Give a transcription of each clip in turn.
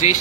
జై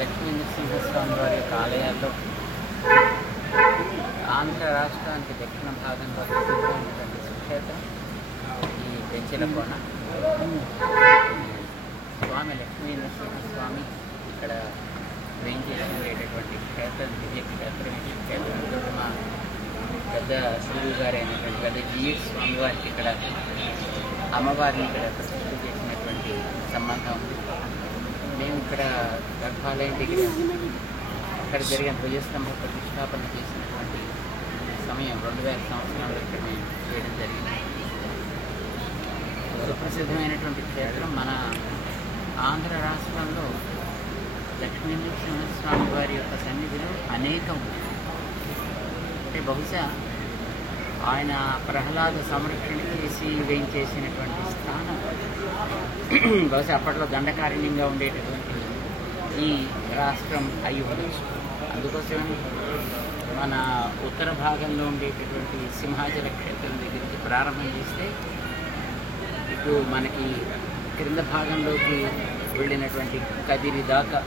లక్ష్మీ నరసింహస్వామి వారి యొక్క ఆలయాల్లో ఆంధ్ర రాష్ట్రానికి దక్షిణ భాగంలో ప్రసిద్ధమైనటువంటి సుక్షేత్రం ఈ పెంచిలకోన. స్వామి లక్ష్మీ నరసింహస్వామి ఇక్కడ వేయించేసి ఉండేటటువంటి క్షేత్రం, దివ్య క్షేత్రం. ఈ క్షేత్రంలో మా పెద్ద గురువు గారు అయినటువంటి పెద్ద జీఎస్ స్వామి వారికి ఇక్కడ అమ్మవారిని ఇక్కడ ప్రతిష్ఠ చేసినటువంటి సంబంధం ఉంది. మేము ఇక్కడ గర్భాలయం దగ్గర అక్కడ జరిగిన ధ్వజస్తంభ ప్రతిష్టాపన చేసినటువంటి సమయం 2000 సంవత్సరాల్లో ఇక్కడ మేము చేయడం జరిగింది. సుప్రసిద్ధమైనటువంటి క్షేత్రం. మన ఆంధ్ర రాష్ట్రంలో లక్ష్మీ నరసింహస్వామి వారి యొక్క సన్నిధిలో అనేకం అంటే బహుశా ఆయన ప్రహ్లాద సంరక్షణ చేసి వేయించేసినటువంటి స్థానం బహుశా అప్పట్లో దండకారణ్యంగా ఉండేటటువంటి ఈ రాష్ట్రం అయి ఉండొచ్చు. అందుకోసం మన ఉత్తర భాగంలో ఉండేటటువంటి సింహాచల క్షేత్రం దగ్గర నుంచి ప్రారంభం చేస్తే ఇటు మనకి క్రింద భాగంలోకి వెళ్ళినటువంటి కదిరి దాకా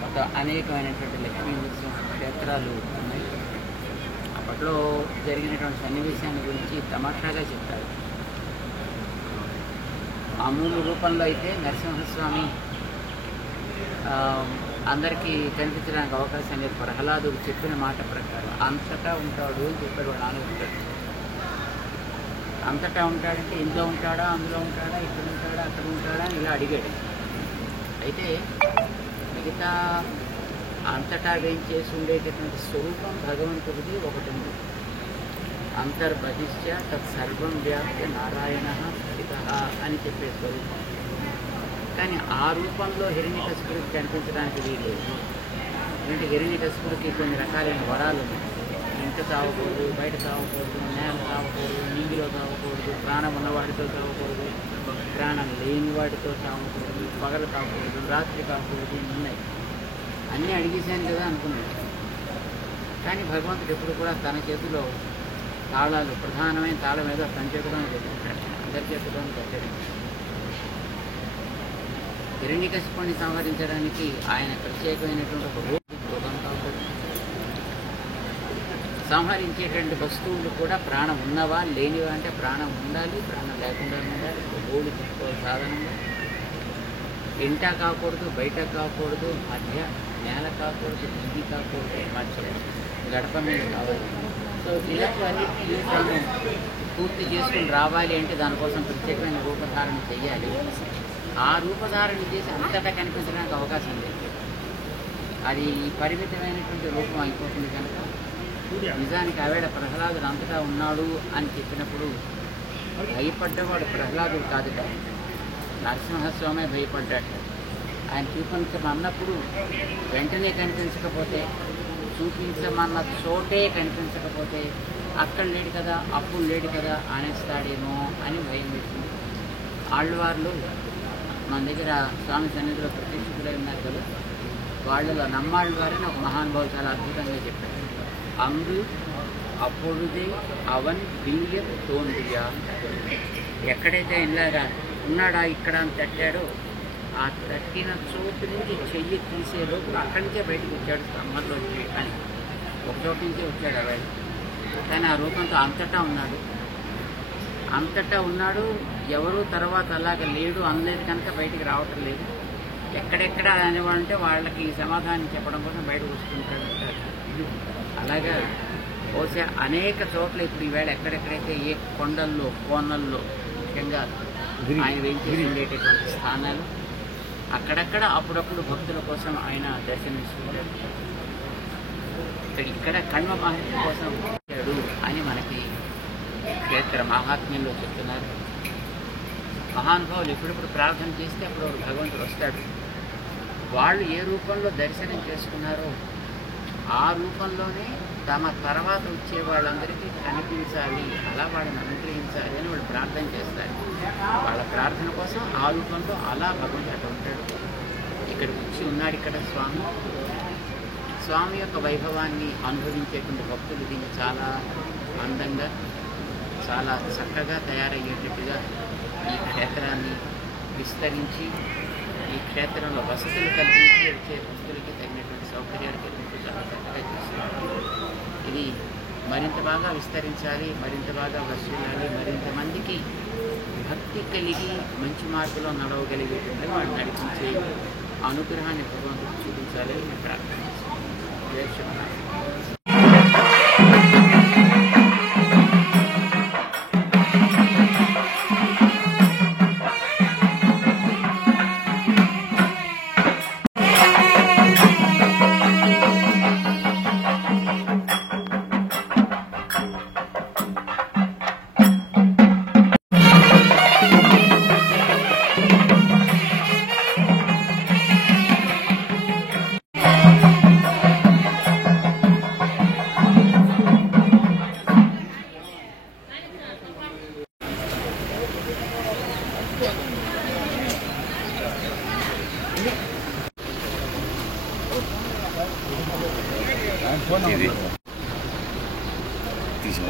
మొత్తం అనేకమైనటువంటి లక్ష్మీ నరసింహ క్షేత్రాలు ఉన్నాయి. అప్పట్లో జరిగినటువంటి సన్నివేశాన్ని గురించి తమాషాగా చెప్తారు. మామూలు రూపంలో అయితే నరసింహస్వామి అందరికీ కనిపించడానికి అవకాశం లేదు. ప్రహ్లాదుడు చెప్పిన మాట ప్రకారం అంతటా ఉంటాడు అని చెప్పాడు. వాడు నానుకుంటాడు. అంతటా ఉంటాడంటే ఇంట్లో ఉంటాడా, అందులో ఉంటాడా, ఇక్కడ ఉంటాడా, అక్కడ ఉంటాడా అని ఇలా అడిగాడు. అయితే మిగతా అంతటా వేయించేసి ఉండేటటువంటి స్వరూపం భగవంతుడిది ఒకటి ఉంది. అంతర్బహిష్య తత్సర్వం వ్యాప్య నారాయణ స్థిత అని చెప్పే స్వరూపం. కానీ ఆ రూపంలో హిరణ్యకశిపుడికి కనిపించడానికి వీలు. ఎందుకంటే హిరణ్యకశిపుడికి కొన్ని రకాలైన వరాలు ఉన్నాయి. ఇంట తాగకూడదు, బయట తాగకూడదు, నేల తాగకూడదు, నీటిలో తాగకూడదు, ప్రాణం ఉన్నవాడితో తాగకూడదు, ప్రాణం లేని వాడితో తాగకూడదు, పగలు తాగకూడదు, రాత్రి కాకూడదు, ఉన్నాయి. అన్నీ అడిగేశాను కదా అనుకున్నాడు. కానీ భగవంతుడు ఎప్పుడు కూడా తన చేతిలో తాళాలు, ప్రధానమైన తాళం ఏదో తన చేతిలోనే పెట్టుకుంటాడు, అందరి చేతిలోనే పెట్టాడు. హిరణ్యకశిపుడిని సంహరించడానికి ఆయన ప్రత్యేకమైనటువంటి ఒక రూపం కాకూడదు. సంహరించేటువంటి వస్తువులు కూడా ప్రాణం ఉన్నవా లేనివా అంటే ప్రాణం ఉండాలి, ప్రాణం లేకుండా ఉండాలి. గోడు తీసుకోవాలి సాధనంగా. ఇంట కాకూడదు, బయట కాకూడదు, మధ్య నేల కాకూడదు, ఇది కాకూడదు, మధ్య గడప మీద కావాలి. సో ఇలాంటివన్నిటిని తాను పూర్తి చేసుకుని రావాలి అంటే దానికోసం ప్రత్యేకమైన రూపధారణ చెయ్యాలి. ఆ రూపధారణ చేసి అంతటా కనిపించడానికి అవకాశం లేదు. అది పరిమితమైనటువంటి రూపం అయిపోతుంది కనుక నిజానికి ఆవేళ ప్రహ్లాదుడు అంతటా ఉన్నాడు అని చెప్పినప్పుడు భయపడ్డవాడు ప్రహ్లాదుడు కాదు కదా, నరసింహస్వామి భయపడ్డాడు. ఆయన చూపించమన్నప్పుడు వెంటనే కనిపించకపోతే, చూపించమన్న చోటే కనిపించకపోతే అక్కడ లేడు కదా, అప్పుడు లేడు కదా అనేస్తాడేమో అని భయం వేసింది. ఆళ్వార్లు మన దగ్గర స్వామి సన్నిధిలో ప్రత్యక్షులై ఉన్నారు కదా, వాళ్ళలో నమ్మాళ్వారని ఒక మహానుభావులు చాలా అద్భుతంగా చెప్పారు. అంగు అప్పుడుదే అవన్ దివ్య తోండియా. ఎక్కడైతే ఇలాగా ఉన్నాడా ఇక్కడ అని తట్టాడో ఆ తట్టిన చోటు నుంచి చెయ్యి తీసేలోపు అక్కడి నుంచే బయటకు వచ్చాడు స్తంభంలో అని. ఒక చోటు నుంచే వచ్చాడు అవాడు. కానీ ఆ రూపంతో అంతటా ఉన్నాడు. అంతటా ఉన్నాడు. ఎవరు తర్వాత అలాగ లేడు అనలేదు కనుక బయటికి రావటం లేదు. ఎక్కడెక్కడ అనేవాళ్ళంటే వాళ్ళకి సమాధానం చెప్పడం కోసం బయటకు వస్తుంటాడు. అలాగా బహుశా అనేక చోట్ల ఇప్పుడు ఈవేళ ఎక్కడెక్కడైతే ఏ కొండల్లో, కోనల్లో, ముఖ్యంగా ఆయన వేయించేసి ఉండేటటువంటి స్థానాలు అక్కడక్కడ అప్పుడప్పుడు భక్తుల కోసం ఆయన దర్శనమిస్తుంటాడు. ఇక్కడ కణ్వ మహర్షి కోసం వచ్చాడు అని మనకి క్షేత్ర మహాత్మ్యంలో చెప్తున్నారు. మహానుభావులు ఎప్పుడెప్పుడు ప్రార్థన చేస్తే అప్పుడు భగవంతుడు వస్తాడు. వాళ్ళు ఏ రూపంలో దర్శనం చేసుకున్నారో ఆ రూపంలోనే తమ తర్వాత వచ్చే వాళ్ళందరికీ కనిపించాలి, అలా వాళ్ళని అనుగ్రహించాలి అని వాళ్ళు ప్రార్థన చేస్తారు. వాళ్ళ ప్రార్థన కోసం ఆ రూపంలో అలా భగవంతుడు అక్కడ ఉంటాడు. ఇక్కడికి వచ్చి ఉన్నాడు ఇక్కడ స్వామి. స్వామి యొక్క వైభవాన్ని అనుభవించేటువంటి భక్తులు దీన్ని చాలా అందంగా, చాలా చక్కగా తయారయ్యేటట్టుగా ఈ క్షేత్రాన్ని విస్తరించి, ఈ క్షేత్రంలో వసతులు కల్పించి వచ్చే భక్తులకి తగినటువంటి సౌకర్యాలు కల్పించి చాలా చక్కగా చేస్తున్నారు. ఇది మరింత బాగా విస్తరించాలి, మరింత బాగా వర్షిల్లాలి, మరింత మందికి భక్తి కలిగి మంచి మార్గంలో నడవగలిగేటువంటి వాళ్ళు నడిపించే అనుగ్రహాన్ని భగవంతుడు చూపించాలని నేను ప్రార్థన చేస్తున్నాను. తీసా